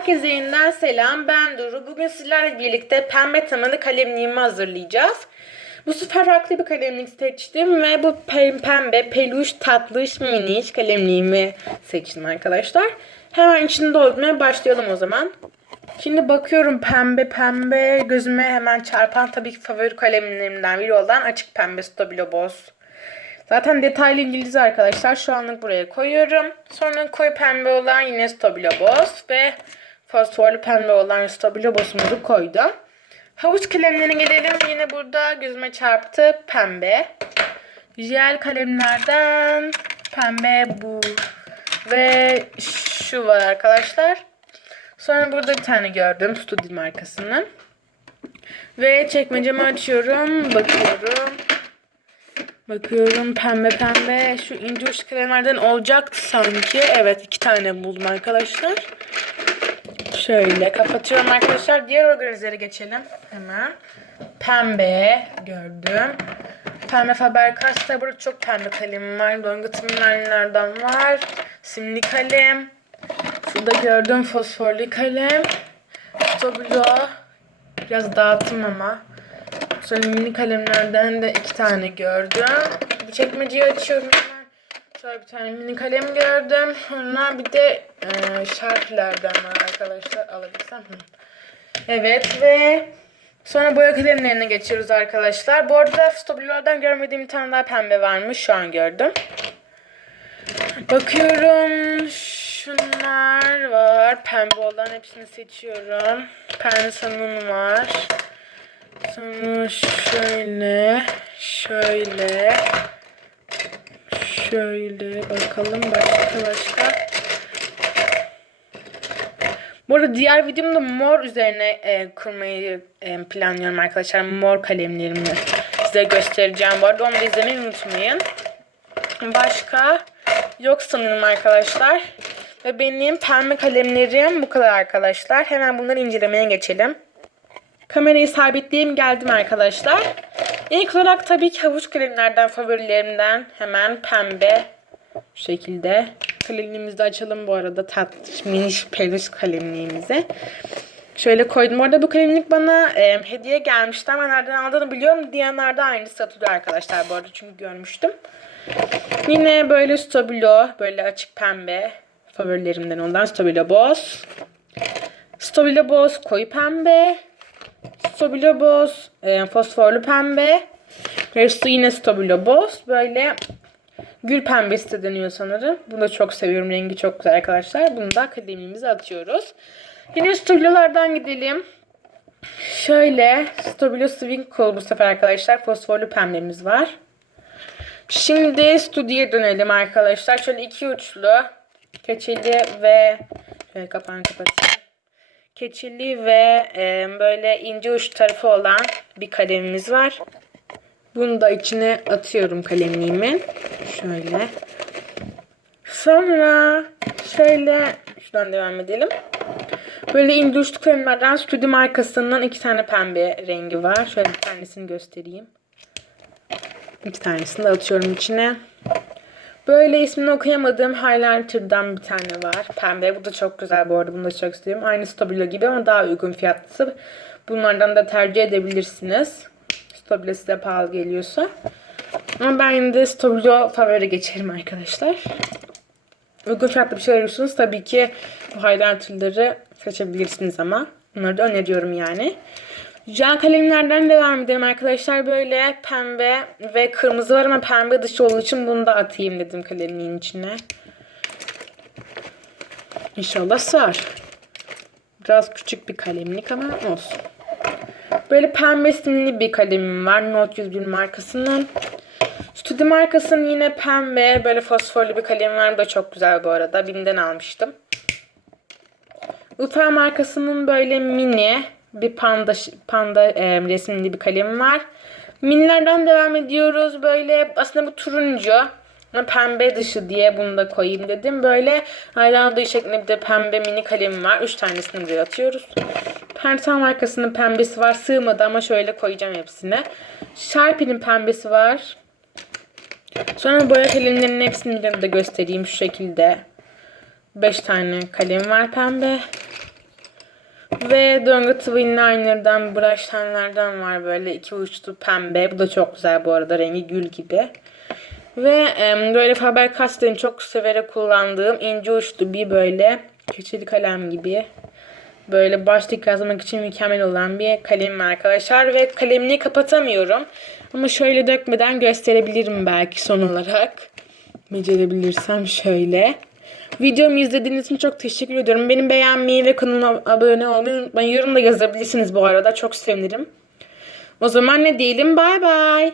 Herkese yeniden selam. Ben Duru. Bugün sizlerle birlikte pembe temalı kalemliğimi hazırlayacağız. Bu sefer farklı bir kalemlik seçtim ve bu pe- pembe peluş tatlış miniş kalemliğimi seçtim arkadaşlar. Hemen içini doldurmaya başlayalım o zaman. Şimdi bakıyorum pembe pembe gözüme hemen çarpan tabii ki favori kalemlerimden biri olan açık pembe Stabilo Boss. Zaten detaylı İngilizce arkadaşlar. Şu anlık buraya koyuyorum. Sonra koyu pembe olan yine Stabilo Boss ve fosforlu pembe olan Stabilo Boss'umuzu koydum. Havuç kalemlerine gelelim. Yine burada gözüme çarptı pembe. Jel kalemlerden pembe bu. Ve şu var arkadaşlar. Sonra burada bir tane gördüm Studi markasının. Ve çekmecemi açıyorum. Bakıyorum. Bakıyorum pembe pembe. Şu ince uç kalemlerden olacaktı sanki. Evet iki tane buldum arkadaşlar. Şöyle kapatıyorum arkadaşlar. Diğer organizere geçelim. Hemen. Pembe gördüm. Pembe Faber-Castell'da burada çok pembe kalemim var. Dongutumlardan var. Simli kalem. Şurada gördüm fosforlu kalem. Stabilo. Biraz dağıttım ama. Sonra mini kalemlerden de iki tane gördüm. Bir çekmeceyi açıyorum hemen. Şöyle bir tane mini kalem gördüm. Sonra bir de e, şarkılardan var arkadaşlar alabilsem. Hı. Evet ve sonra boya kalemlerine geçiyoruz arkadaşlar. Bu arada Stabilo'dan görmediğim bir tane daha pembe varmış. Şu an gördüm. Bakıyorum. Şunlar var. Pembe olan hepsini seçiyorum. Pensa'nın var. Sonra şöyle, şöyle, şöyle bakalım başka başka. Bu arada diğer videomda mor üzerine e, kurmayı e, planlıyorum arkadaşlar. Mor kalemlerimi size göstereceğim. Bu arada onu da izlemeyi unutmayın. Başka yok sanırım arkadaşlar. Ve benim pembe kalemlerim bu kadar arkadaşlar. Hemen bunları incelemeye geçelim. Kamerayı sabitleyeyim geldim arkadaşlar. İlk olarak tabii ki havuç kalemlerden favorilerimden hemen pembe şekilde. Kalemliğimizi açalım bu arada tatlış miniş peluş kalemliğimizi. Şöyle koydum. Bu arada bu kalemlik bana e, hediye gelmişti ama nereden aldığını biliyorum. Diyanar'da aynısı satılıyor arkadaşlar bu arada çünkü görmüştüm. Yine böyle Stabilo böyle açık pembe favorilerimden ondan Stabilo Boss. Stabilo Boss koyu pembe. Stabilo Boss e, fosforlu pembe. Resto yine Stabilo Boss. Böyle gül pembesi de deniyor sanırım. Bunu da çok seviyorum. Rengi çok güzel arkadaşlar. Bunu da kalemimize atıyoruz. Yine Stabilo'lardan gidelim. Şöyle Stabilo Swing Cool bu sefer arkadaşlar. Fosforlu pembemiz var. Şimdi Studio'ya dönelim arkadaşlar. Şöyle iki uçlu keçeli ve şöyle kapağını kapatayım keçili ve e, böyle ince uç tarafı olan bir kalemimiz var. Bunu da içine atıyorum kalemliğimin. Şöyle. Sonra şöyle şuradan devam edelim. Böyle ince uçlu kalemlerden Studi markasından iki tane pembe rengi var. Şöyle bir tanesini göstereyim. İki tanesini de atıyorum içine. Böyle ismini okuyamadığım highlighter'dan bir tane var. Pembe. Bu da çok güzel bu arada. Bunu da çok istiyorum. Aynı Stabilo gibi ama daha uygun fiyatlısı. Bunlardan da tercih edebilirsiniz. Stabilo size pahalı geliyorsa. Ama ben yine de Stabilo favori geçerim arkadaşlar. Uygun fiyatlı bir şey arıyorsunuz. Tabii ki bu highlighter'ları seçebilirsiniz ama. Bunları da öneriyorum yani. Jel kalemlerden devam edelim arkadaşlar. Böyle pembe ve kırmızı var ama pembe dışı olduğu için bunu da atayım dedim kalemimin içine. İnşallah sığar. Biraz küçük bir kalemlik ama olsun. Böyle pembe simli bir kalemim var. Note 101 markasından. Studi markasının yine pembe böyle fosforlu bir kalem var. Bu da çok güzel bu arada. Bim'den almıştım. Ufa markasının böyle mini bir panda panda e, resimli bir kalem var. Minilerden devam ediyoruz. Böyle aslında bu turuncu pembe dışı diye bunu da koyayım dedim. Böyle ayrıldığı şeklinde bir de pembe mini kalemim var. Üç tanesini buraya atıyoruz. Pentel markasının pembesi var. Sığmadı ama şöyle koyacağım hepsini. Sharpie'nin pembesi var. Sonra boya kalemlerinin hepsini de göstereyim şu şekilde. 5 tane kalem var pembe. Ve Donga Twin Liner'dan brush tenlerden var böyle iki uçlu pembe. Bu da çok güzel bu arada rengi gül gibi. Ve em, böyle Faber-Castell'in çok severek kullandığım ince uçlu bir böyle keçeli kalem gibi. Böyle başlık yazmak için mükemmel olan bir kalemim arkadaşlar. Ve kalemini kapatamıyorum. Ama şöyle dökmeden gösterebilirim belki son olarak. Becerebilirsem şöyle. Videomu izlediğiniz için çok teşekkür ediyorum. Beni beğenmeyi ve kanalıma abone olmayı unutmayın. Yorum da yazabilirsiniz bu arada. Çok sevinirim. O zaman ne diyelim? Bay bay.